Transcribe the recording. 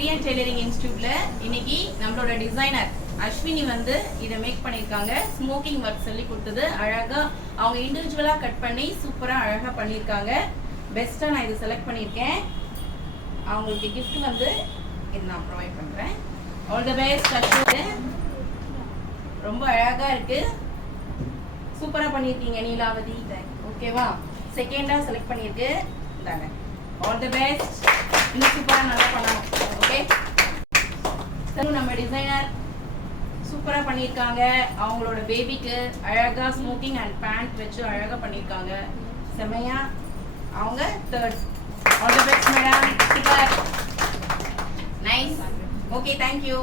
பிரியன் tailoring இன்ஸ்டிடியூட்ல இன்னைக்கு நம்மளோட designer Ashwini வந்து இதை மேக் பண்ணியிருக்காங்க. ஸ்மோக்கிங் ஒர்க் சொல்லி கொடுத்தது அழகா அவங்க இண்டிவிஜுவலா கட் பண்ணி சூப்பரா அழகா பண்ணியிருக்காங்க. பெஸ்டா நான் இதை செலக்ட் பண்ணியிருக்கேன். அவங்களுக்கு gift வந்து இது நான் ப்ரொவைட் பண்றேன். All the best Ashwini. ரொம்ப அழகா இருக்கு. சூப்பரா பண்ணிருக்கீங்க நீலாவதி. ஓகேவா? செகண்டா செலக்ட் பண்ணிருக்கு. இந்தாங்க. All the best. இன்னும் சூப்பரா நல்லா பண்ணணும். ஓகே? சரி, நம்ம டிசைனர் சூப்பரா பண்ணிருக்காங்க. அவங்களோட பேபிக்கு அழகா ஸ்மோக்கிங் அண்ட் பேண்ட் வச்சு அழகா பண்ணிருக்காங்க. செமையா. அவங்க third. All the best madam. Super. Nice. Okay, thank you.